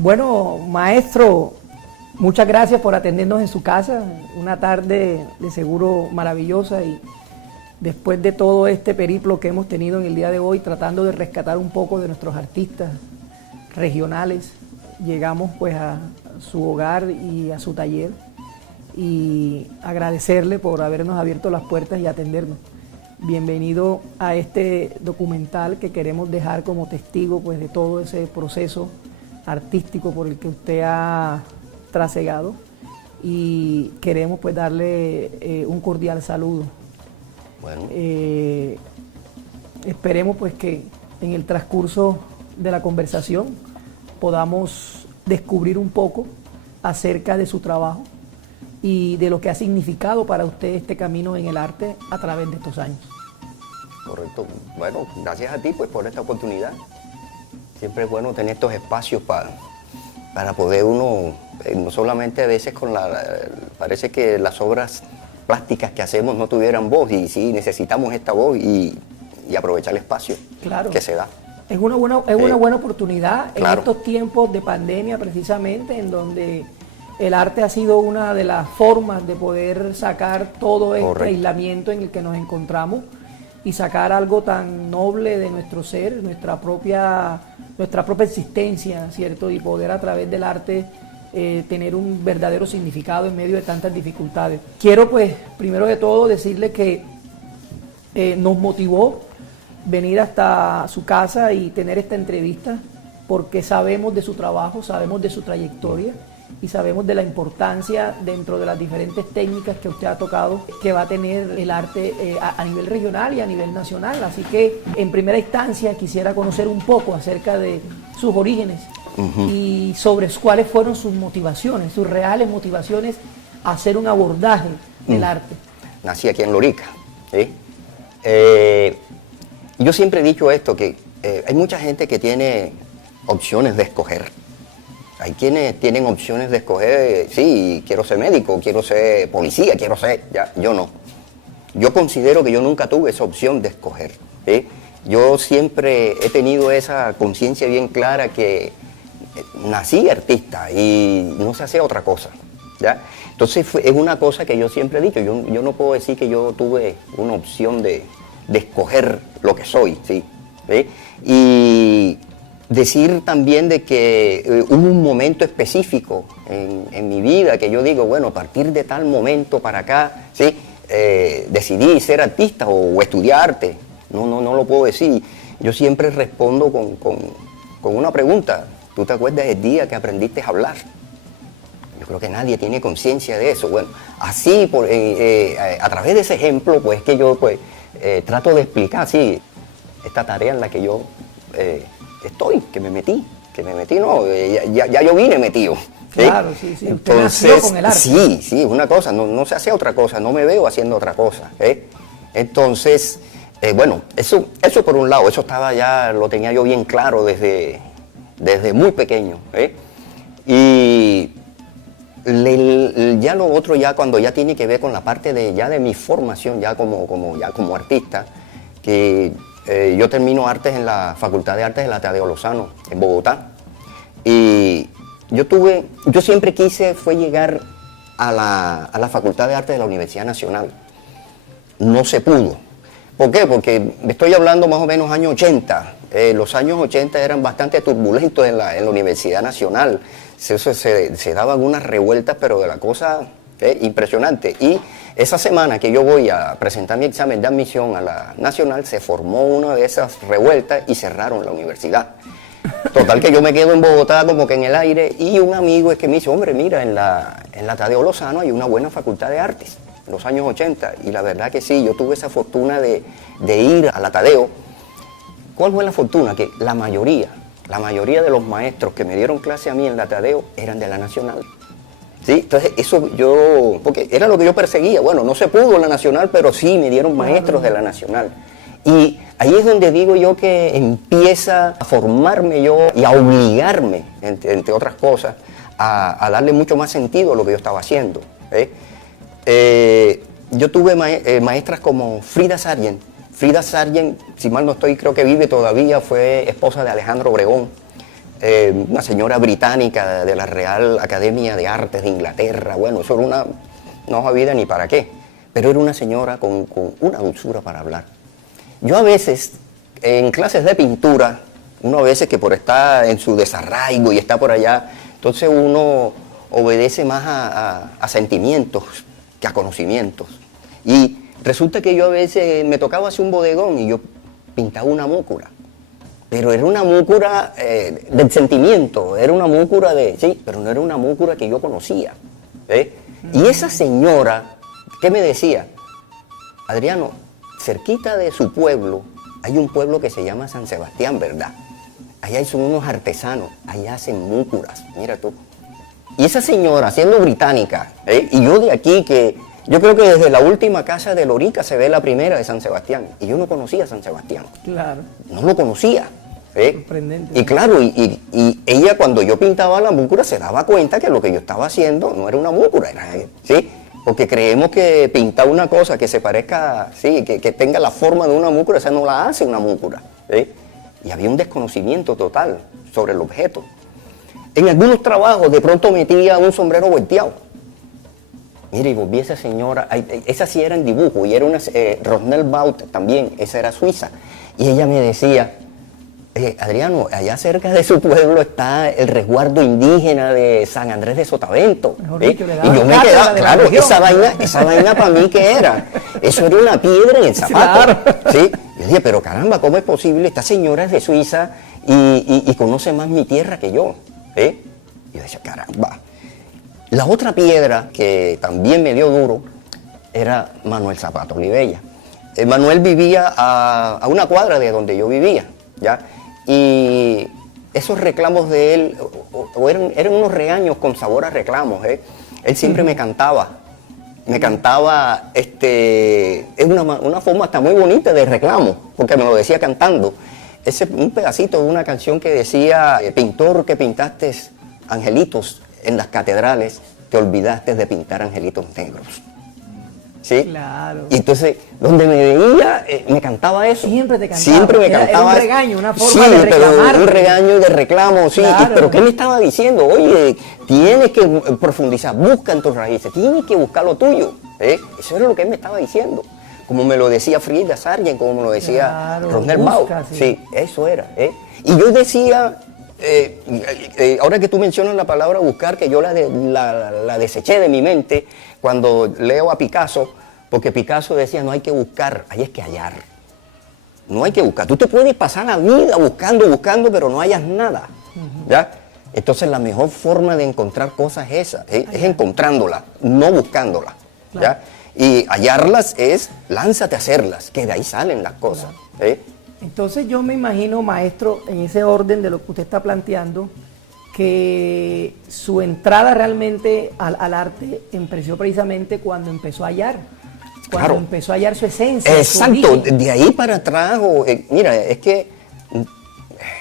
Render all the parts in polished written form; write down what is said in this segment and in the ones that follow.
Bueno, maestro, muchas gracias por atendernos en su casa. Una tarde de seguro maravillosa y después de todo este periplo que hemos tenido en el día de hoy, tratando de rescatar un poco de nuestros artistas regionales, llegamos pues a su hogar y a su taller y agradecerle por habernos abierto las puertas y atendernos. Bienvenido a este documental que queremos dejar como testigo pues de todo ese proceso artístico por el que usted ha trasegado y queremos pues darle un cordial saludo. Bueno. Esperemos pues que en el transcurso de la conversación podamos descubrir un poco acerca de su trabajo y de lo que ha significado para usted este camino en el arte a través de estos años. Correcto. Bueno, gracias a ti pues por esta oportunidad. Siempre es bueno tener estos espacios para poder uno, no solamente a veces parece que las obras plásticas que hacemos no tuvieran voz, y sí, necesitamos esta voz y aprovechar el espacio que se da. Es una buena oportunidad en Claro. estos tiempos de pandemia precisamente, en donde el arte ha sido una de las formas de poder sacar todo este Correcto. aislamiento en el que nos encontramos y sacar algo tan noble de nuestro ser, nuestra propia existencia, ¿cierto? Y poder a través del arte tener un verdadero significado en medio de tantas dificultades. Quiero pues, primero de todo, decirle que nos motivó venir hasta su casa y tener esta entrevista porque sabemos de su trabajo, sabemos de su trayectoria y sabemos de la importancia dentro de las diferentes técnicas que usted ha tocado que va a tener el arte a nivel regional y a nivel nacional. Así que en primera instancia quisiera conocer un poco acerca de sus orígenes y sobre cuáles fueron sus motivaciones, sus reales motivaciones a hacer un abordaje del arte. Nací aquí en Lorica, ¿sí? Yo siempre he dicho esto, que hay mucha gente que tiene opciones de escoger. Hay quienes tienen opciones de escoger, sí, quiero ser médico, quiero ser policía, yo no. Yo considero que yo nunca tuve esa opción de escoger, ¿sí? Yo siempre he tenido esa conciencia bien clara que nací artista y no se hace otra cosa, ¿ya? Entonces es una cosa que yo siempre he dicho, yo no puedo decir que yo tuve una opción de escoger lo que soy, ¿sí? ¿Sí? Y decir también de que hubo un momento específico en mi vida que yo digo, bueno, a partir de tal momento para acá, ¿sí? Decidí ser artista o estudiar arte. No lo puedo decir. Yo siempre respondo con una pregunta. ¿Tú te acuerdas del día que aprendiste a hablar? Yo creo que nadie tiene conciencia de eso. Bueno, así, a través de ese ejemplo, pues que yo trato de explicar, sí, esta tarea en la que yo estoy, que me metí, no, ya yo vine metido. ¿Sí? Claro, sí. Entonces, usted nació con el arte. sí, es una cosa, no se hace otra cosa, no me veo haciendo otra cosa. Entonces, bueno, eso por un lado, eso lo tenía yo bien claro desde muy pequeño. Y ya lo otro, ya cuando ya tiene que ver con la parte de mi formación, ya como artista, que yo termino artes en la Facultad de Artes de la Tadeo Lozano, en Bogotá. Y yo siempre quise llegar a la Facultad de Artes de la Universidad Nacional. No se pudo. ¿Por qué? Porque estoy hablando más o menos años 80. Los años 80 eran bastante turbulentos en la Universidad Nacional. Se daban unas revueltas, pero de la cosa impresionante. Y esa semana que yo voy a presentar mi examen de admisión a la Nacional, se formó una de esas revueltas y cerraron la universidad. Total que yo me quedo en Bogotá como que en el aire, y un amigo es que me dice, hombre, mira, en la Tadeo Lozano hay una buena facultad de artes, en los años 80, y la verdad que sí, yo tuve esa fortuna de ir a la Tadeo. ¿Cuál fue la fortuna? Que la mayoría de los maestros que me dieron clase a mí en la Tadeo eran de la Nacional. ¿Sí? Entonces porque era lo que yo perseguía. Bueno, no se pudo en la Nacional, pero sí me dieron maestros de la Nacional. Y ahí es donde digo yo que empieza a formarme yo y a obligarme, entre otras cosas, a darle mucho más sentido a lo que yo estaba haciendo. Yo tuve maestras como Frida Sargent. Frida Sargent, si mal no estoy, creo que vive todavía, fue esposa de Alejandro Obregón. una señora británica de la Real Academia de Artes de Inglaterra. Bueno, eso era una, no sabía ni para qué, pero era una señora con una dulzura para hablar. Yo a veces, en clases de pintura, uno a veces que por estar en su desarraigo y está por allá, entonces uno obedece más a sentimientos que a conocimientos. Y resulta que yo a veces me tocaba hacer un bodegón y yo pintaba una múcura. Pero era una múcura del sentimiento, era una múcura de, sí, pero no era una múcura que yo conocía. Y esa señora, ¿qué me decía? Adriano, cerquita de su pueblo, hay un pueblo que se llama San Sebastián, ¿verdad? Allá son unos artesanos, allá hacen múcuras, mira tú. Y esa señora, siendo británica, y yo de aquí que, yo creo que desde la última casa de Lorica se ve la primera de San Sebastián, y yo no conocía San Sebastián. Claro. No lo conocía. Sorprendente. Y claro, y ella cuando yo pintaba la múcura se daba cuenta que lo que yo estaba haciendo no era una múcura, era, ¿sí? Porque creemos que pintar una cosa que se parezca, sí, que tenga la forma de una múcura, esa no la hace una múcura. Y había un desconocimiento total sobre el objeto. En algunos trabajos de pronto metía un sombrero volteado. Mire, y volví esa señora, esa sí era en dibujo, y era una Rosnell Baut también, esa era suiza. Y ella me decía, Adriano, allá cerca de su pueblo está el resguardo indígena de San Andrés de Sotavento. Dicho, y yo me quedaba, claro, esa vaina para mí ¿qué era? Eso era una piedra en el zapato. Claro. ¿Sí? Yo dije, pero caramba, ¿cómo es posible? Esta señora es de Suiza y conoce más mi tierra que yo. Y yo decía, caramba. La otra piedra que también me dio duro era Manuel Zapato Olivella. Manuel vivía a una cuadra de donde yo vivía, ¿ya? Y esos reclamos de él eran unos regaños con sabor a reclamos. Él siempre me cantaba es una forma hasta muy bonita de reclamo, porque me lo decía cantando. Un pedacito de una canción que decía, pintor que pintaste angelitos en las catedrales, te olvidaste de pintar angelitos negros. ¿Sí? Claro. Y entonces, donde me veía, me cantaba eso. Siempre te cantaba. Siempre me cantaba. Era un regaño, una forma de reclamar. Pero un regaño de reclamo, sí. Claro. Pero ¿qué me estaba diciendo? Oye, tienes que profundizar, busca en tus raíces, tienes que buscar lo tuyo. Eso era lo que él me estaba diciendo. Como me lo decía Frida Sargent, como me lo decía Rosnell Baut. Sí, eso era. Y yo decía, ahora que tú mencionas la palabra buscar, que yo la deseché de mi mente cuando leo a Picasso, porque Picasso decía, no hay que buscar, hay es que hallar. No hay que buscar. Tú te puedes pasar la vida buscando, pero no hallas nada. ¿Ya? Entonces la mejor forma de encontrar cosas es esa, es encontrándolas, no buscándolas. Claro. ¿Ya? Y hallarlas es, lánzate a hacerlas, que de ahí salen las cosas. Claro. Entonces yo me imagino, maestro, en ese orden de lo que usted está planteando, que su entrada realmente al arte empezó precisamente cuando empezó a hallar. Cuando empezó a hallar su esencia. Exacto, de ahí para atrás, mira, es que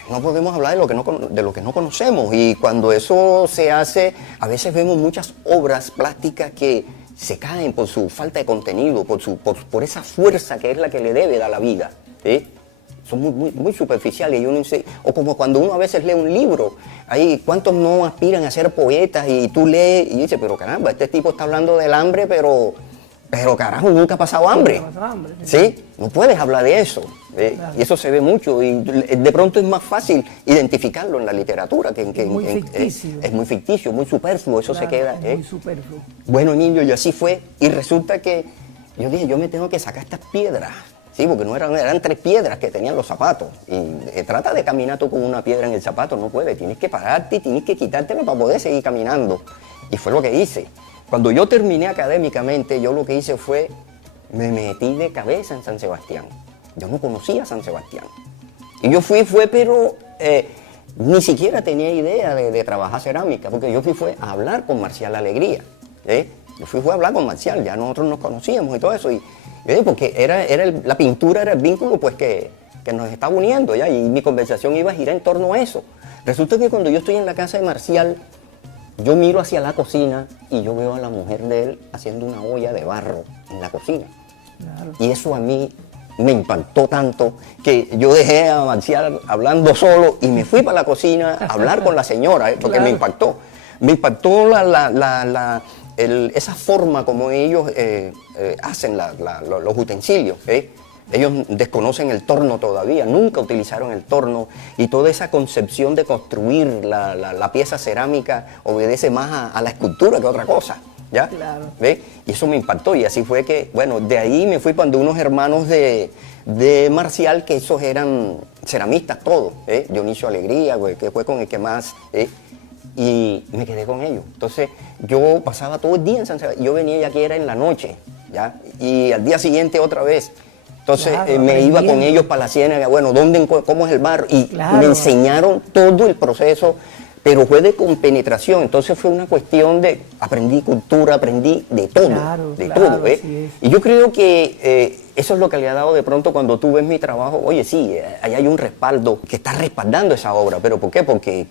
no podemos hablar de lo que no conocemos, y cuando eso se hace, a veces vemos muchas obras plásticas que se caen por su falta de contenido, por esa fuerza que es la que le debe dar la vida. Son muy superficiales, y uno dice, o como cuando uno a veces lee un libro, ¿cuántos no aspiran a ser poetas? Y tú lees y dices, pero caramba, este tipo está hablando del hambre, pero carajo, nunca ha pasado hambre. ¿Sí? No puedes hablar de eso. Claro. Y eso se ve mucho, y de pronto es más fácil identificarlo en la literatura, que es muy ficticio, muy superfluo, eso claro, se queda. Muy superfluo. Bueno, niño, y así fue, y resulta que yo dije, yo me tengo que sacar estas piedras. Sí, porque no eran 3 piedras que tenían los zapatos. Y trata de caminar tú con una piedra en el zapato, no puedes. Tienes que pararte y tienes que quitártela para poder seguir caminando. Y fue lo que hice. Cuando yo terminé académicamente, yo lo que hice fue, me metí de cabeza en San Sebastián. Yo no conocía San Sebastián. Y yo pero ni siquiera tenía idea de trabajar cerámica, porque yo fue a hablar con Marcial Alegría. Yo fue a hablar con Marcial, ya nosotros nos conocíamos y todo eso. Porque la pintura era el vínculo pues que nos estaba uniendo, ¿ya? Y mi conversación iba a girar en torno a eso. Resulta que cuando yo estoy en la casa de Marcial, yo miro hacia la cocina y yo veo a la mujer de él haciendo una olla de barro en la cocina. Claro. Y eso a mí me impactó tanto que yo dejé a Marcial hablando solo y me fui para la cocina a hablar con la señora, porque Claro. me impactó. Me impactó esa forma como ellos hacen los utensilios. Ellos desconocen el torno todavía, nunca utilizaron el torno, y toda esa concepción de construir la pieza cerámica obedece más a la escultura que a otra cosa. ¿Ya? Claro. ¿Ve? Y eso me impactó, y así fue que, bueno, de ahí me fui cuando unos hermanos de Marcial, que esos eran ceramistas todos, Dionisio Alegría, que fue con el que más, y me quedé con ellos. Entonces yo pasaba todo el día en San Sebastián, yo venía ya que era en la noche, ¿ya? Y al día siguiente otra vez. Entonces Claro, me iba con aprendiendo. ellos para la ciénaga, bueno, cómo es el barro, y Claro. me enseñaron todo el proceso, pero fue de compenetración. Entonces fue una cuestión de, aprendí cultura, aprendí de todo, Claro, de claro, todo. así es. Y yo creo que eso es lo que le ha dado de pronto cuando tú ves mi trabajo, oye, sí, ahí hay un respaldo que está respaldando esa obra, pero ¿por qué? Porque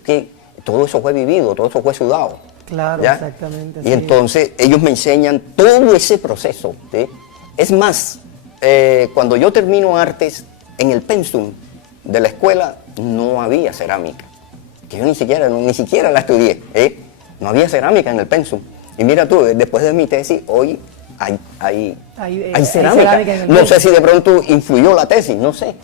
todo eso fue vivido, todo eso fue sudado. Claro, ¿ya? exactamente. Y así es. entonces ellos me enseñan todo ese proceso. ¿Sí? Es más, cuando yo termino artes, en el pensum de la escuela no había cerámica, que yo ni siquiera la estudié. No había cerámica en el pensum. Y mira tú, después de mi tesis, hoy hay cerámica. en el No sé pensum. si de pronto influyó la tesis, no sé,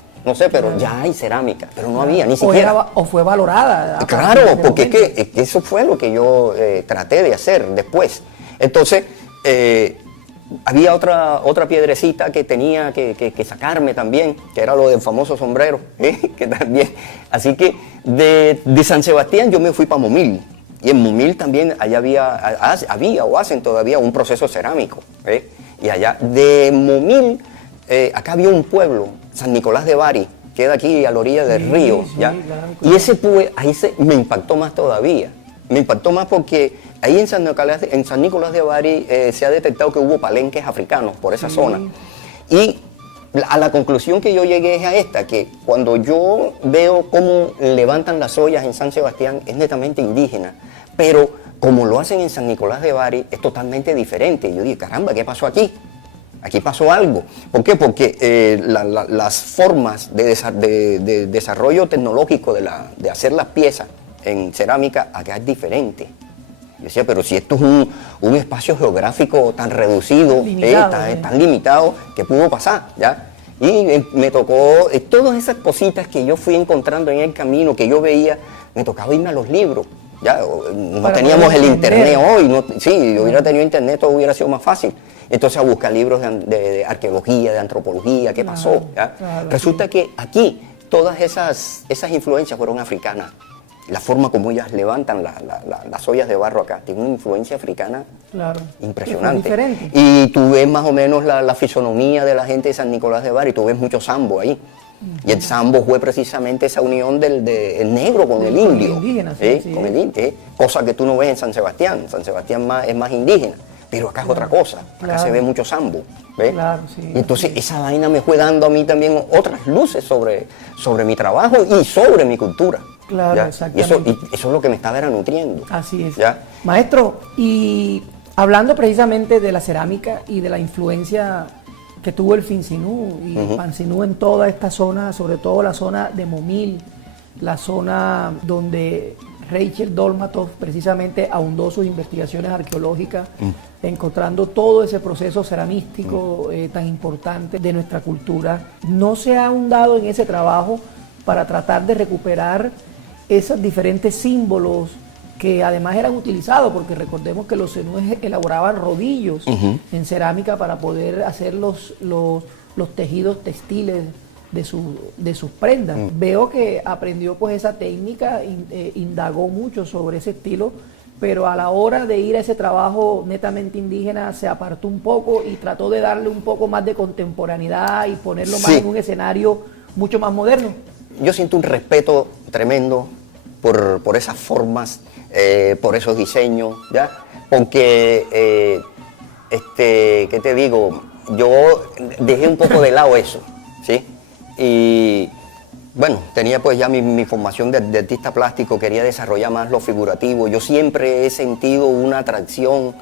pero ya hay cerámica, pero no había ni siquiera. O fue valorada. a Claro, partir de ese porque es momento. que eso fue lo que yo traté de hacer después. Entonces, había otra piedrecita que tenía que sacarme también, que era lo del famoso sombrero, que también. Así que de San Sebastián yo me fui para Momil. Y en Momil también allá había o hacen todavía un proceso cerámico. Y allá de Momil, acá había un pueblo, San Nicolás de Bari, queda aquí a la orilla del Sí, río. sí, ¿ya? claro, Y ese ahí me impactó más todavía. Me impactó más porque ahí en San Nicolás de Bari se ha detectado que hubo palenques africanos por esa zona. Y a la conclusión que yo llegué es a esta, que cuando yo veo cómo levantan las ollas en San Sebastián es netamente indígena, pero como lo hacen en San Nicolás de Bari es totalmente diferente. Y yo dije, caramba, ¿qué pasó aquí? Aquí pasó algo. ¿Por qué? Porque las formas de desarrollo tecnológico de hacer las piezas en cerámica acá es diferente. Yo decía, pero si esto es un espacio geográfico tan reducido, Limitado, tan limitado, ¿qué pudo pasar? ¿Ya? Y me tocó, todas esas cositas que yo fui encontrando en el camino, que yo veía, me tocaba irme a los libros. Ya, no Para teníamos poder el entender. internet hoy, si hubiera tenido internet todo hubiera sido más fácil. Entonces a buscar libros de arqueología, de antropología, ¿qué pasó? ¿Ya? Claro, Resulta que aquí todas esas influencias fueron africanas. La forma como ellas levantan las ollas de barro acá tiene una influencia africana Claro. impresionante. Fue diferente. Y tú ves más o menos la fisonomía de la gente de San Nicolás de Bari, tú ves mucho sambo ahí. Y el sambo fue precisamente esa unión del negro con el indio. indígena, sí, sí. Con el indio, cosa que tú no ves en San Sebastián. San Sebastián es más indígena, pero acá es otra cosa. Acá Claro. se ve mucho sambo. ¿Ves? Claro, sí. Y entonces esa vaina me fue dando a mí también otras luces sobre mi trabajo y sobre mi cultura. Claro, ¿ya? exactamente. Y eso es lo que me estaba era nutriendo. Así es. ¿Ya? Maestro, y hablando precisamente de la cerámica y de la influencia que tuvo el Finsinú y el Pansinú en toda esta zona, sobre todo la zona de Momil, la zona donde Rachel Dolmatov precisamente ahondó sus investigaciones arqueológicas, encontrando todo ese proceso ceramístico tan importante de nuestra cultura. ¿No se ha ahondado en ese trabajo para tratar de recuperar esos diferentes símbolos que además eran utilizados? Porque recordemos que los zenúes elaboraban rodillos en cerámica para poder hacer los tejidos textiles de sus prendas. Veo que aprendió pues esa técnica, indagó mucho sobre ese estilo, pero a la hora de ir a ese trabajo netamente indígena se apartó un poco y trató de darle un poco más de contemporaneidad y ponerlo más Sí. en un escenario mucho más moderno. Yo siento un respeto tremendo por esas formas, por esos diseños, ¿ya? Porque, ¿qué te digo? Yo dejé un poco de lado eso, ¿sí? Y bueno, tenía pues ya mi formación de artista plástico, quería desarrollar más lo figurativo. Yo siempre he sentido una atracción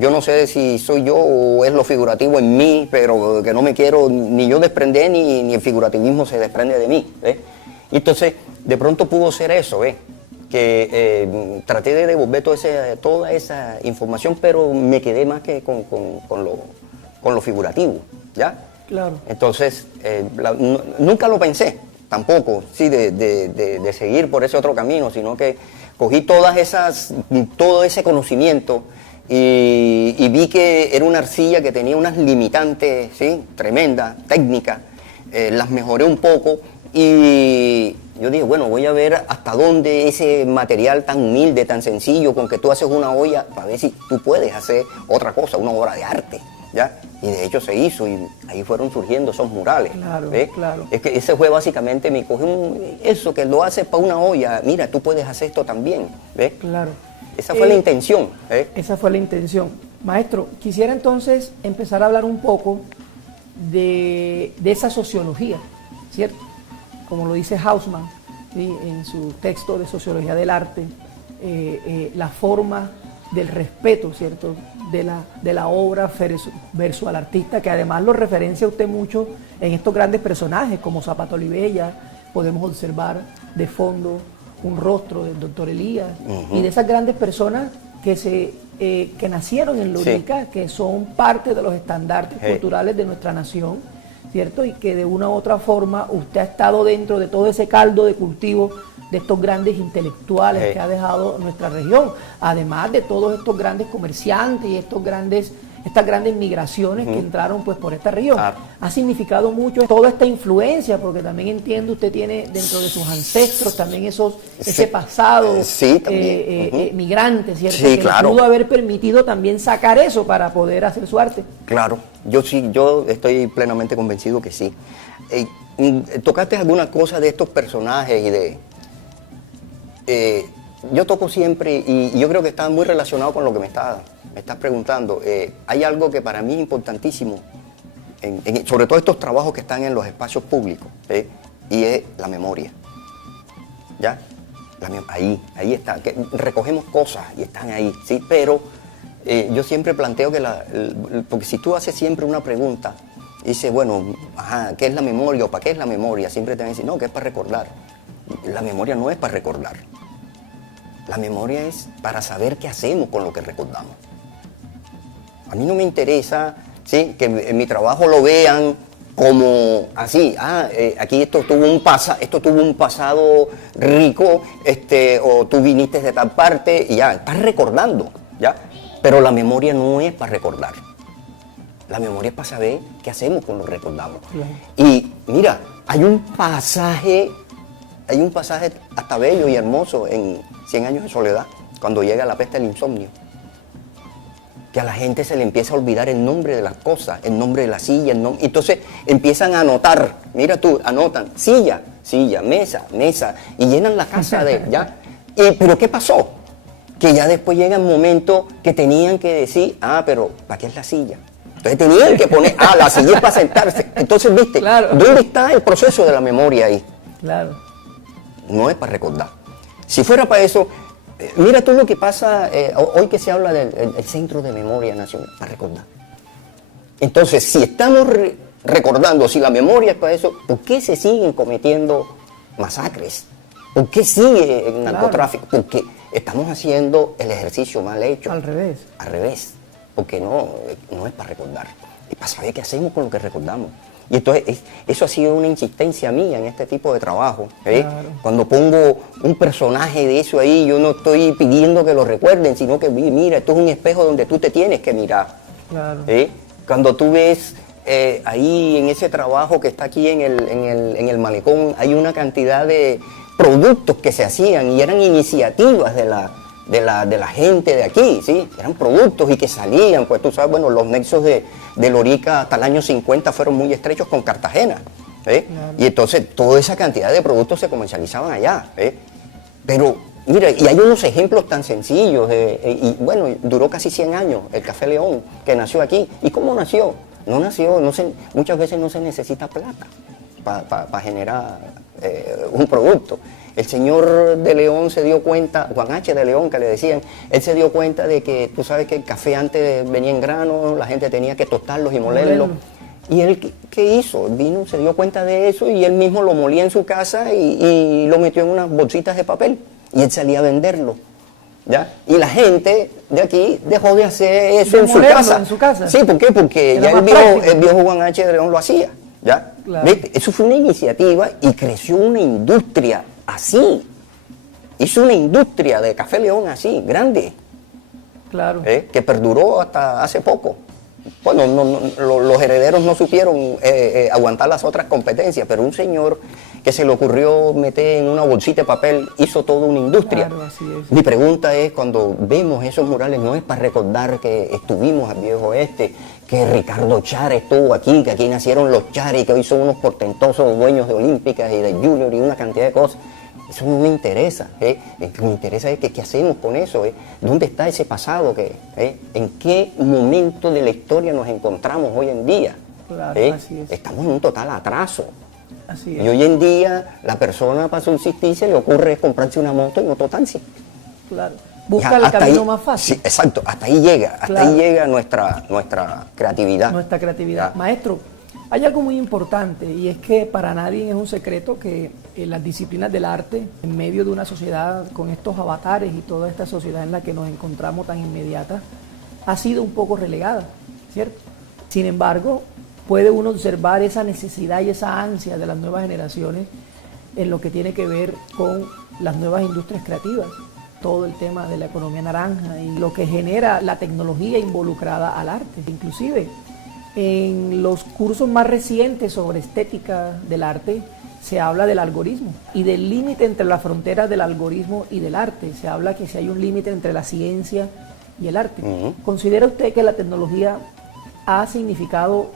Yo no sé si soy yo o es lo figurativo en mí, pero que no me quiero ni yo desprender, ni el figurativismo se desprende de mí. ¿Ves? Y entonces, de pronto pudo ser eso, ¿ves? Que traté de devolver toda esa información, pero me quedé más que con lo figurativo, ¿ya? Claro. Entonces, nunca lo pensé, tampoco, sí, de seguir por ese otro camino, sino que cogí todo ese conocimiento y vi que era una arcilla que tenía unas limitantes, ¿sí? Tremendas, técnicas, las mejoré un poco y yo dije, bueno, voy a ver hasta dónde ese material tan humilde, tan sencillo, con que tú haces una olla, para ver si tú puedes hacer otra cosa, una obra de arte, ¿ya? Y de hecho se hizo y ahí fueron surgiendo esos murales. Claro, ¿ves? claro. Es que ese fue básicamente mi eso que lo haces para una olla, mira, tú puedes hacer esto también, ¿ves? Claro. Esa fue la intención. Esa fue la intención. Maestro, quisiera entonces empezar a hablar un poco de esa sociología, ¿cierto? Como lo dice Hausmann, ¿sí? En su texto de Sociología del Arte, la forma del respeto, ¿cierto? De la obra versus al artista, que además lo referencia usted mucho en estos grandes personajes como Zapato Olivella. Podemos observar de fondo un rostro del doctor Elías y de esas grandes personas que nacieron en Lorica, que son parte de los estandartes culturales de nuestra nación, ¿cierto? Y que de una u otra forma usted ha estado dentro de todo ese caldo de cultivo de estos grandes intelectuales que ha dejado nuestra región, además de todos estos grandes comerciantes y estas grandes migraciones que entraron pues por esta región. Ha significado mucho toda esta influencia, porque también entiendo usted tiene dentro de sus ancestros también ese pasado migrante, ¿cierto? Sí, que claro. pudo haber permitido también sacar eso para poder hacer su arte. Claro, yo estoy plenamente convencido que sí. Tocaste alguna cosa de estos personajes y yo toco siempre, y yo creo que está muy relacionado con lo que me estás preguntando. Hay algo que para mí es importantísimo, sobre todo estos trabajos que están en los espacios públicos, y es la memoria. ¿Ya? Ahí está. Que recogemos cosas y están ahí, ¿sí? Pero yo siempre planteo que porque si tú haces siempre una pregunta, y dices, bueno, ¿qué es la memoria o para qué es la memoria? Siempre te van a decir, no, que es para recordar. La memoria no es para recordar. La memoria es para saber qué hacemos con lo que recordamos. A mí no me interesa, ¿sí? Que en mi trabajo lo vean como así, aquí esto tuvo un pasado rico, o tú viniste de tal parte y ya, estás recordando, ¿ya? Pero la memoria no es para recordar. La memoria es para saber qué hacemos con lo que recordamos. Y mira, hay un pasaje hasta bello y hermoso en 100 años de soledad, cuando llega la peste del insomnio, que a la gente se le empieza a olvidar el nombre de las cosas, el nombre de la silla, entonces empiezan a anotar, mira tú, anotan silla, mesa, y llenan la casa ¿ya? Pero ¿qué pasó? Que ya después llega el momento que tenían que decir, pero ¿para qué es la silla? Entonces tenían que poner, la silla es para sentarse. Entonces, ¿viste? Claro. ¿Dónde está el proceso de la memoria ahí? Claro. No es para recordar. Si fuera para eso, mira tú lo que pasa hoy que se habla del Centro de Memoria Nacional, para recordar. Entonces, si estamos recordando, si la memoria es para eso, ¿por qué se siguen cometiendo masacres? ¿Por qué sigue el narcotráfico? Porque estamos haciendo el ejercicio mal hecho. Al revés. Al revés. Porque no es para recordar. Es para saber qué hacemos con lo que recordamos. Y entonces eso ha sido una insistencia mía en este tipo de trabajo. Claro. Cuando pongo un personaje de eso ahí, yo no estoy pidiendo que lo recuerden, sino que mira, esto es un espejo donde tú te tienes que mirar. Claro. Cuando tú ves ahí en ese trabajo que está aquí en el malecón, hay una cantidad de productos que se hacían y eran iniciativas de la gente de aquí, ¿sí? Eran productos y que salían, pues tú sabes, bueno, los nexos de Lorica hasta el año 50 fueron muy estrechos con Cartagena, claro. Y entonces toda esa cantidad de productos se comercializaban allá, Pero, mira, y hay unos ejemplos tan sencillos, y bueno, duró casi 100 años el Café León, que nació aquí. ¿Y cómo nació? Muchas veces no se necesita plata para generar un producto. El señor de León se dio cuenta, Juan H. de León, que le decían, él se dio cuenta de que, tú sabes que el café antes venía en grano, la gente tenía que tostarlos y molerlos. Y él, ¿qué hizo? Vino, se dio cuenta de eso y él mismo lo molía en su casa y lo metió en unas bolsitas de papel. Y él salía a venderlo. ¿Ya? Y la gente de aquí dejó de hacer eso en su casa. Sí, ¿por qué? Porque ya el viejo Juan H. de León lo hacía. ¿Ya? Claro. ¿Viste? Eso fue una iniciativa y creció una industria así. Hizo una industria de Café León así, grande. Claro. Que perduró hasta hace poco. Bueno, los herederos no supieron aguantar las otras competencias, pero un señor que se le ocurrió meter en una bolsita de papel hizo toda una industria. Claro, así es. Mi pregunta es, cuando vemos esos murales, no es para recordar que estuvimos al viejo oeste, que Ricardo Char estuvo aquí, que aquí nacieron los Char y que hoy son unos portentosos dueños de Olímpicas y de Junior y una cantidad de cosas. Eso no me interesa. Lo que me interesa es qué hacemos con eso. ¿Dónde está ese pasado? ¿En qué momento de la historia nos encontramos hoy en día? Claro, así es. Estamos en un total atraso. Así es. Y hoy en día la persona para subsistir se le ocurre comprarse una moto y mototaxi. Claro. Busca el camino más fácil. Sí, exacto. Hasta ahí llega. Hasta ahí llega nuestra creatividad. Nuestra creatividad. Maestro, hay algo muy importante y es que para nadie es un secreto que las disciplinas del arte, en medio de una sociedad con estos avatares y toda esta sociedad en la que nos encontramos tan inmediata, ha sido un poco relegada, ¿cierto? Sin embargo, puede uno observar esa necesidad y esa ansia de las nuevas generaciones en lo que tiene que ver con las nuevas industrias creativas, todo el tema de la economía naranja y lo que genera la tecnología involucrada al arte. Inclusive, en los cursos más recientes sobre estética del arte se habla del algoritmo y del límite entre la frontera del algoritmo y del arte. Se habla que si hay un límite entre la ciencia y el arte. ¿Considera usted que la tecnología ha significado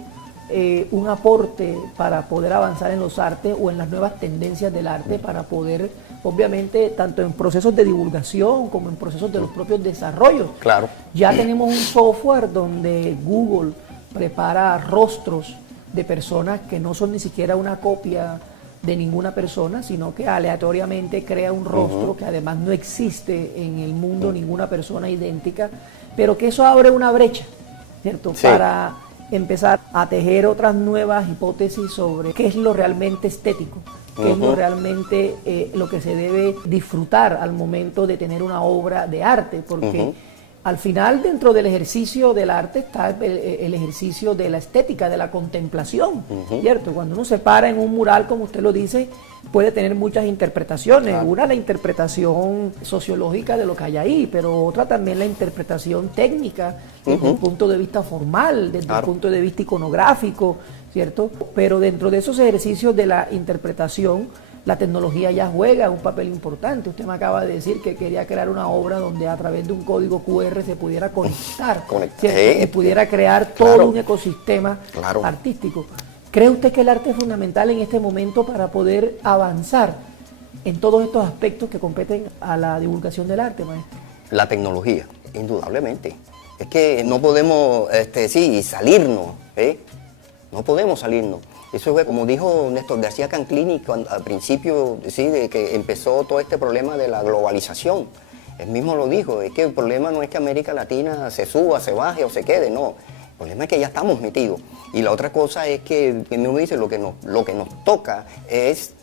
un aporte para poder avanzar en los artes o en las nuevas tendencias del arte para poder, obviamente, tanto en procesos de divulgación como en procesos de los propios desarrollos? Claro. Ya tenemos un software donde Google prepara rostros de personas que no son ni siquiera una copia de ninguna persona, sino que aleatoriamente crea un rostro que además no existe en el mundo ninguna persona idéntica, pero que eso abre una brecha, ¿cierto? Sí. Para empezar a tejer otras nuevas hipótesis sobre qué es lo realmente estético, qué es lo realmente lo que se debe disfrutar al momento de tener una obra de arte, porque al final dentro del ejercicio del arte está el ejercicio de la estética, de la contemplación, ¿cierto? Cuando uno se para en un mural, como usted lo dice, puede tener muchas interpretaciones. Claro. Una, la interpretación sociológica de lo que hay ahí, pero otra también la interpretación técnica, desde el punto de vista formal, desde el punto de vista iconográfico, ¿cierto? Pero dentro de esos ejercicios de la interpretación, la tecnología ya juega un papel importante. Usted me acaba de decir que quería crear una obra donde a través de un código QR se pudiera conectar, y pudiera crear todo un ecosistema artístico. ¿Cree usted que el arte es fundamental en este momento para poder avanzar en todos estos aspectos que competen a la divulgación del arte, maestro? La tecnología, indudablemente. Es que no podemos salirnos, no podemos salirnos. Eso fue como dijo Néstor García Canclini al principio, de que empezó todo este problema de la globalización. Él mismo lo dijo, es que el problema no es que América Latina se suba, se baje o se quede, no. El problema es que ya estamos metidos. Y la otra cosa es que uno dice, lo que nos toca es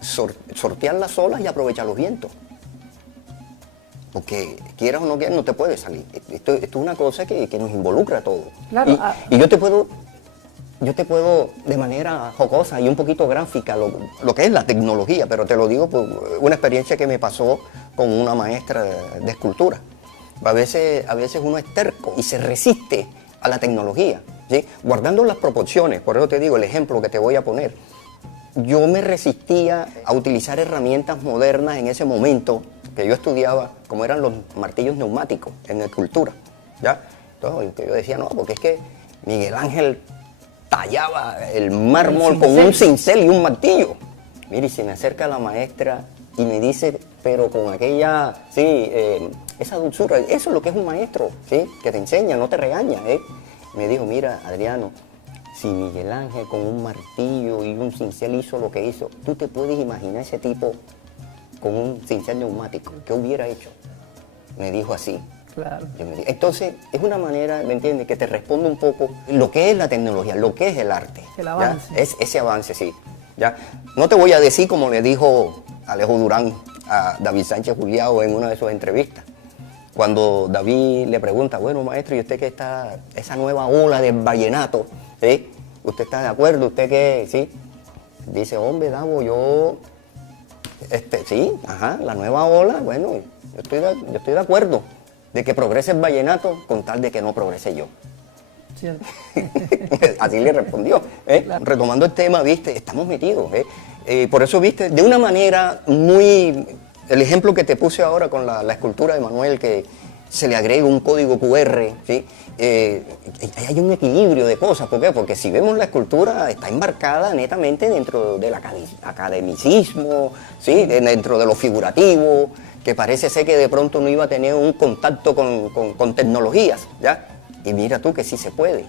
sortear las olas y aprovechar los vientos. Porque quieras o no quieras, no te puedes salir. Esto es una cosa que nos involucra a todos. Claro, y yo te puedo de manera jocosa y un poquito gráfica lo que es la tecnología, pero te lo digo por una experiencia que me pasó con una maestra de escultura. A veces uno es terco y se resiste a la tecnología, ¿sí? Guardando las proporciones. Por eso te digo el ejemplo que te voy a poner. Yo me resistía a utilizar herramientas modernas en ese momento que yo estudiaba, como eran los martillos neumáticos en escultura, ¿ya? Entonces yo decía, no, porque es que Miguel Ángel tallaba el mármol con un cincel y un martillo. Mire, y se me acerca la maestra y me dice, pero con aquella, esa dulzura, eso es lo que es un maestro, ¿sí? Que te enseña, no te regaña, Me dijo, mira, Adriano, si Miguel Ángel con un martillo y un cincel hizo lo que hizo, ¿tú te puedes imaginar ese tipo con un cincel neumático? ¿Qué hubiera hecho? Me dijo así. Claro. Entonces, es una manera, ¿me entiendes?, que te responde un poco lo que es la tecnología, lo que es el arte. El avance. ¿Ya? Es ese avance, sí. ¿Ya? No te voy a decir como le dijo Alejo Durán a David Sánchez Juliao en una de sus entrevistas. Cuando David le pregunta, bueno, maestro, ¿y usted qué está, esa nueva ola del vallenato, ¿sí? ¿Usted está de acuerdo? ¿Usted qué? ¿Sí? Dice, hombre, Davo, yo, sí, ajá, la nueva ola, bueno, yo estoy de acuerdo de que progrese el vallenato con tal de que no progrese yo. Cierto. Así le respondió. Claro. Retomando el tema, viste, estamos metidos. Por eso, viste, de una manera muy... El ejemplo que te puse ahora con la escultura de Manuel, que se le agrega un código QR, ¿sí? Hay un equilibrio de cosas. ¿Por qué? Porque si vemos la escultura, está enmarcada netamente dentro del academicismo, ¿sí? Dentro de lo figurativo, que parece ser que de pronto no iba a tener un contacto con tecnologías, ¿ya? Y mira tú que sí se puede,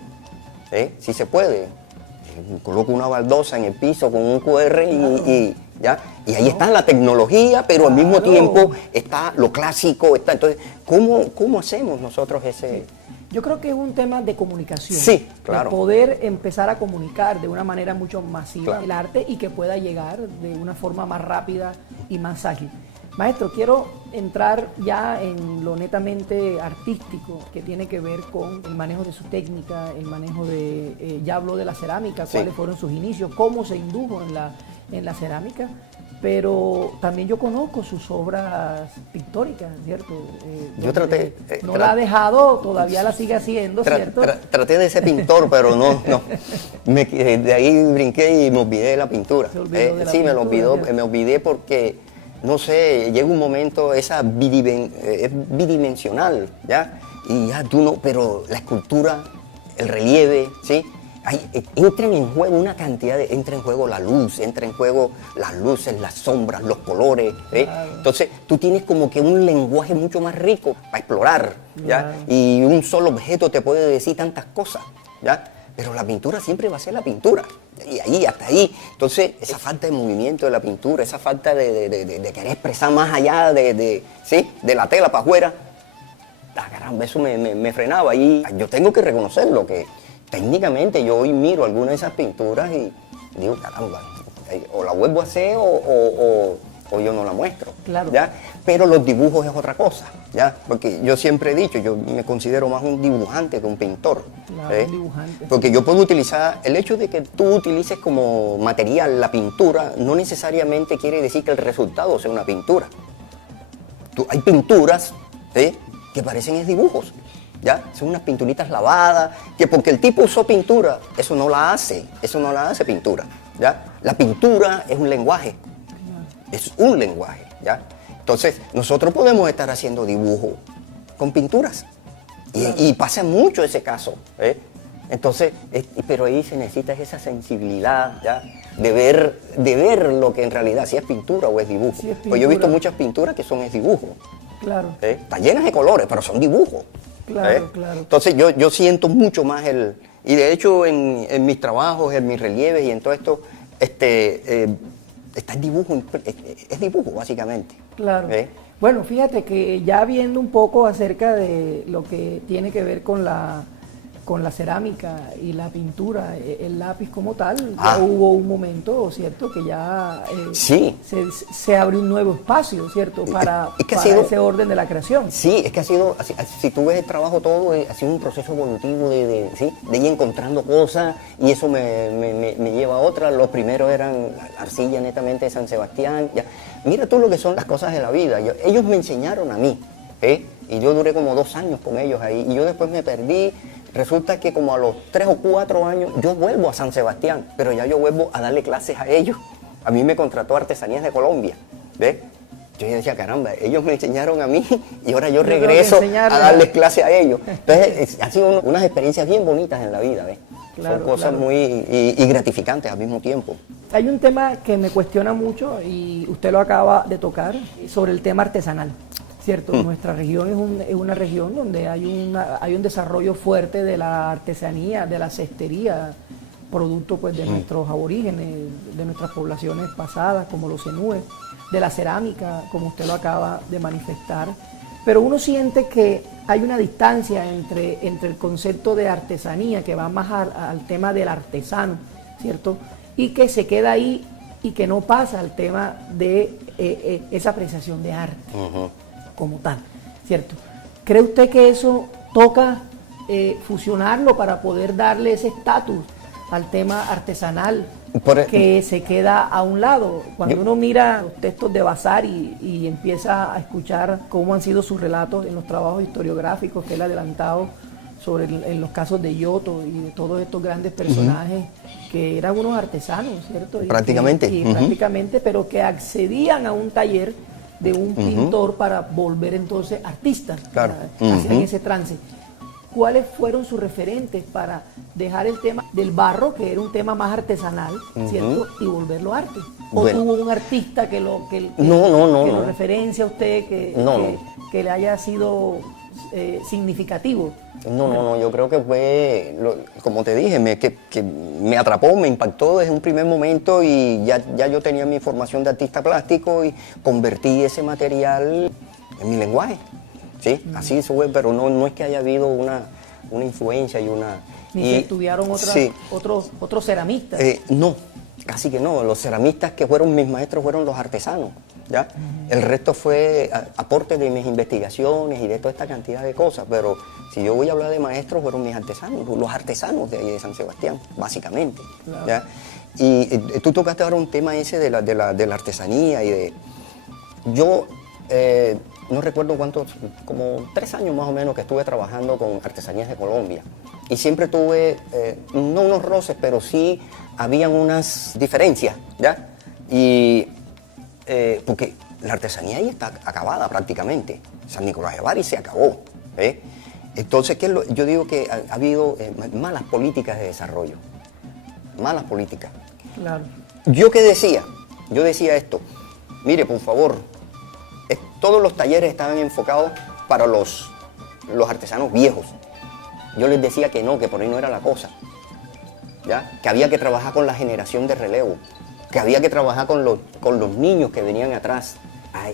sí se puede. Coloco una baldosa en el piso con un QR y ¿ya? Y ahí está la tecnología, pero al mismo tiempo está lo clásico. Entonces, ¿cómo hacemos nosotros ese...? Yo creo que es un tema de comunicación. Sí, claro. De poder empezar a comunicar de una manera mucho masiva Claro. el arte y que pueda llegar de una forma más rápida y más ágil. Maestro, quiero entrar ya en lo netamente artístico, que tiene que ver con el manejo de su técnica, el manejo de, ya habló de la cerámica, Sí. cuáles fueron sus inicios, cómo se indujo en la cerámica, pero también yo conozco sus obras pictóricas, ¿cierto? Yo traté... no la ha dejado, todavía la sigue haciendo, ¿cierto? Traté de ser pintor, pero no. De ahí brinqué y me olvidé de la pintura. Se olvidó de la Sí, pintura, me olvidé porque, no sé, llega un momento, es bidimensional, ¿ya? Y ya tú no, pero la escultura, el relieve, ¿sí? Entran en juego una cantidad de... Entra en juego la luz, entra en juego las luces, las sombras, los colores, Claro. Entonces, tú tienes como que un lenguaje mucho más rico para explorar, ¿ya? Claro. Y un solo objeto te puede decir tantas cosas, ¿ya? Pero la pintura siempre va a ser la pintura, y ahí, hasta ahí. Entonces, esa falta de movimiento de la pintura, esa falta de querer expresar más allá ¿sí? De la tela para afuera, caramba, eso me frenaba. Y yo tengo que reconocerlo, que técnicamente yo hoy miro algunas de esas pinturas y digo, caramba, o la vuelvo a hacer o yo no la muestro. Claro. ¿Ya? Pero los dibujos es otra cosa, ¿ya? Porque yo siempre he dicho, yo me considero más un dibujante que un pintor. Claro, un dibujante. Porque yo puedo utilizar, el hecho de que tú utilices como material la pintura no necesariamente quiere decir que el resultado sea una pintura. Hay pinturas que parecen es dibujos, ¿ya? Son unas pinturitas lavadas, que porque el tipo usó pintura, eso no la hace pintura, ¿ya? La pintura es un lenguaje, es un lenguaje, ¿ya? Entonces, nosotros podemos estar haciendo dibujo con pinturas, y pasa mucho ese caso, Entonces, pero ahí se necesita esa sensibilidad, ¿ya? De ver lo que en realidad, si es pintura o es dibujo. Si es Pues yo he visto pintura. muchas pinturas que son es dibujo. Claro, Están llenas de colores, pero son dibujos. claro, claro. Entonces yo siento mucho más y de hecho en mis trabajos, en mis relieves y en todo esto, está el dibujo, es dibujo básicamente. Claro. Bueno, fíjate que ya viendo un poco acerca de lo que tiene que ver con la cerámica y la pintura, el lápiz como tal, ya hubo un momento, ¿cierto? Que ya Sí. se abre un nuevo espacio, ¿cierto? Para ese orden de la creación. Sí, es que ha sido, si tú ves el trabajo todo, ha sido un proceso evolutivo de ir encontrando cosas y eso me lleva a otras. Los primeros eran la arcilla netamente de San Sebastián. Ya. Mira tú lo que son las cosas de la vida. Ellos me enseñaron a mí, y yo duré como 2 años con ellos ahí y yo después me perdí. Resulta que como a los 3 o 4 años yo vuelvo a San Sebastián, pero ya yo vuelvo a darle clases a ellos. A mí me contrató Artesanías de Colombia, ¿ves? Yo decía, caramba, ellos me enseñaron a mí y ahora yo regreso a darles clases a ellos. Entonces, ha sido unas experiencias bien bonitas en la vida, ¿ves? Claro, son cosas claro. muy y gratificantes al mismo tiempo. Hay un tema que me cuestiona mucho y usted lo acaba de tocar, sobre el tema artesanal, ¿cierto? Nuestra región es una región donde hay un desarrollo fuerte de la artesanía, de la cestería, producto pues de nuestros aborígenes, de nuestras poblaciones pasadas, como los zenúes, de la cerámica, como usted lo acaba de manifestar. Pero uno siente que hay una distancia entre el concepto de artesanía, que va más al tema del artesano, ¿cierto? Y que se queda ahí y que no pasa al tema de esa apreciación de arte como tal, ¿cierto? ¿Cree usted que eso toca fusionarlo para poder darle ese estatus al tema artesanal que se queda a un lado? Cuando uno mira los textos de Vasari y empieza a escuchar cómo han sido sus relatos en los trabajos historiográficos que él ha adelantado en los casos de Giotto y de todos estos grandes personajes que eran unos artesanos, ¿cierto? Prácticamente. Prácticamente, pero que accedían a un taller de un pintor para volver entonces artistas, claro. En ese trance. ¿Cuáles fueron sus referentes para dejar el tema del barro, que era un tema más artesanal, ¿cierto? Y volverlo arte? ¿O tuvo un artista que lo referencia a usted, que le haya sido significativo? No, yo creo que fue, como te dije, que me atrapó, me impactó desde un primer momento y ya yo tenía mi formación de artista plástico y convertí ese material en mi lenguaje. Sí, así fue, pero no es que haya habido una influencia y una... Ni que estudiaron otros ceramistas. No, casi que no. Los ceramistas que fueron mis maestros fueron los artesanos, ¿ya? El resto fue aporte de mis investigaciones y de toda esta cantidad de cosas, pero si yo voy a hablar de maestros, fueron mis artesanos, los artesanos de ahí de San Sebastián, básicamente, claro. ¿Ya? Y tú tocaste ahora un tema ese de la artesanía y de... Yo... no recuerdo cuántos, como 3 años más o menos que estuve trabajando con Artesanías de Colombia. Y siempre tuve, no unos roces, pero sí habían unas diferencias, ¿ya? Y porque la artesanía ahí está acabada prácticamente. San Nicolás de Bari se acabó. Entonces, yo digo que ha habido malas políticas de desarrollo. Malas políticas. Claro. Yo decía esto, mire, por favor, todos los talleres estaban enfocados para los artesanos viejos. Yo les decía que no, que por ahí no era la cosa, ¿ya? Que había que trabajar con la generación de relevo, que había que trabajar con los niños que venían atrás.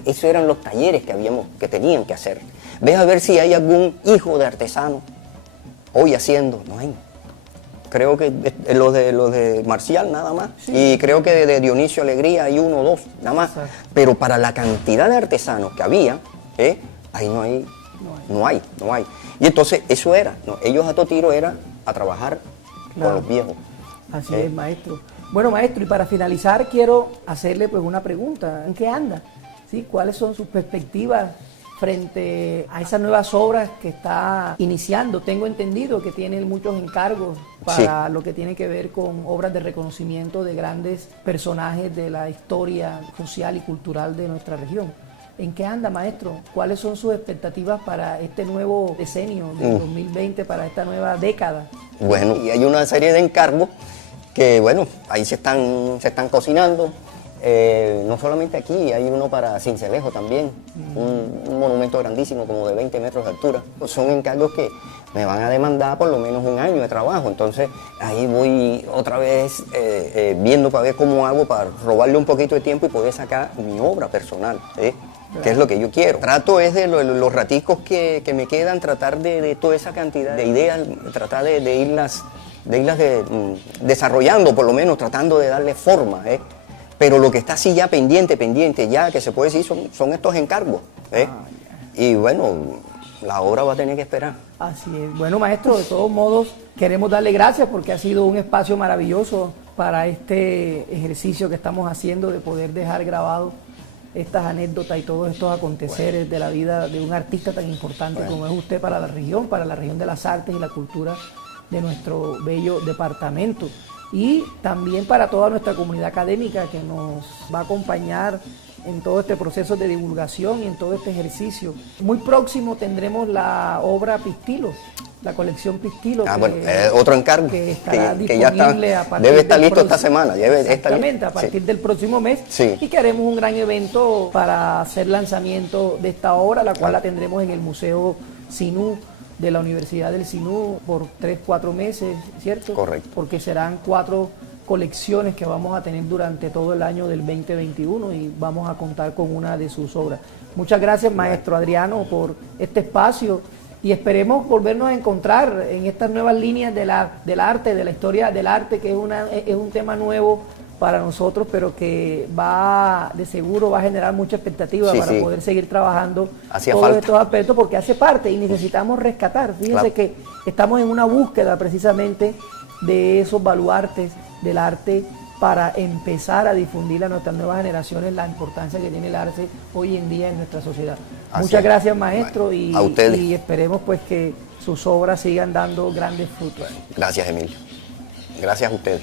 Esos eran los talleres que tenían que hacer. Ve a ver si hay algún hijo de artesano hoy haciendo. No hay. Creo que los de Marcial nada más, sí. Y creo que de Dionisio Alegría hay 1 o 2 nada más. Exacto. Pero para la cantidad de artesanos que había, ahí no hay. Y entonces eso era, ¿no? Ellos a todo tiro era a trabajar con los viejos. Así es, maestro. Bueno, maestro, y para finalizar quiero hacerle pues una pregunta. ¿En qué anda? ¿Sí? ¿Cuáles son sus perspectivas frente a esas nuevas obras que está iniciando? Tengo entendido que tiene muchos encargos para lo que tiene que ver con obras de reconocimiento de grandes personajes de la historia social y cultural de nuestra región. ¿En qué anda, maestro? ¿Cuáles son sus expectativas para este nuevo decenio del 2020, para esta nueva década? Bueno, y hay una serie de encargos que, bueno, ahí se están cocinando. No solamente aquí, hay uno para Sincelejo también, un monumento grandísimo como de 20 metros de altura. Son encargos que me van a demandar por lo menos 1 año de trabajo, entonces ahí voy otra vez viendo para ver cómo hago para robarle un poquito de tiempo y poder sacar mi obra personal, claro. Que es lo que yo quiero. Trato es de los raticos que me quedan, tratar de toda esa cantidad de ideas, tratar de irlas desarrollando, por lo menos tratando de darle forma, Pero lo que está así ya pendiente, ya que se puede decir, son estos encargos. Y bueno, la obra va a tener que esperar. Así es. Bueno, maestro, de todos modos, queremos darle gracias porque ha sido un espacio maravilloso para este ejercicio que estamos haciendo de poder dejar grabado estas anécdotas y todos estos aconteceres de la vida de un artista tan importante como es usted para la región de las artes y la cultura de nuestro bello departamento. Y también para toda nuestra comunidad académica que nos va a acompañar en todo este proceso de divulgación y en todo este ejercicio. Muy próximo tendremos la obra Pistilo, la colección Pistilo. Otro encargo que estará que ya disponible está, a partir debe estar del listo esta semana. Exactamente, a partir del próximo mes. Sí. Y que haremos un gran evento para hacer lanzamiento de esta obra, la cual la tendremos en el Museo Sinú de la Universidad del Sinú por 3-4 meses, ¿cierto? Correcto. Porque serán 4 colecciones que vamos a tener durante todo el año del 2021 y vamos a contar con una de sus obras. Muchas gracias, maestro Adriano, por este espacio y esperemos volvernos a encontrar en estas nuevas líneas del arte, de la historia del arte, que es un tema nuevo para nosotros, pero que de seguro va a generar mucha expectativa para poder seguir trabajando todos estos aspectos, porque hace parte y necesitamos rescatar. Fíjense que estamos en una búsqueda precisamente de esos baluartes del arte para empezar a difundir a nuestras nuevas generaciones la importancia que tiene el arte hoy en día en nuestra sociedad. Muchas gracias, maestro, y esperemos pues que sus obras sigan dando grandes frutos. Gracias, Emilio. Gracias a ustedes.